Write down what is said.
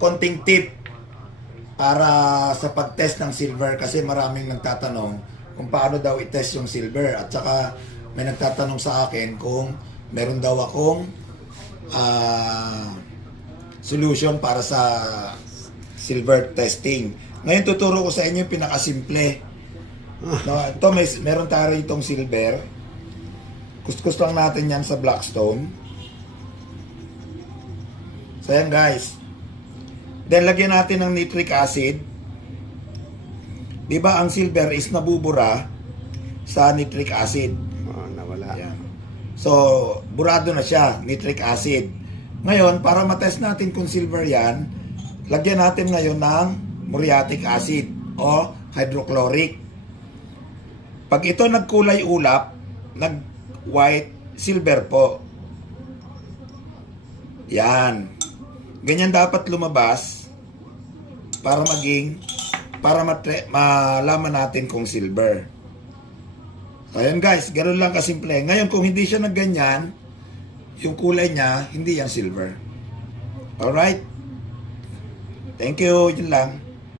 konting tip para sa pag-test ng silver kasi maraming nagtatanong kung paano daw i-test yung silver at saka may nagtatanong sa akin kung meron daw akong solution para sa silver testing. Ngayon tuturo ko sa inyo yung pinakasimple. No, ito meron tayo itong silver. Kuskus lang natin yan sa Blackstone. So yan guys. Then lagyan natin ng nitric acid. 'Di ba ang silver is nabubura sa nitric acid? Oh, nawala. Yan. So, burado na siya, nitric acid. Ngayon, para matest natin kung silver yan, lagyan natin ngayon ng muriatic acid o hydrochloric. Pag ito nagkulay ulap, nag-white, silver po. Yan. Ganyan dapat lumabas para malaman natin kung silver. Ayan guys, ganoon lang kasimple. Ngayon kung hindi siya nagganyan, yung kulay niya, hindi yan silver. Alright? Thank you, yun lang.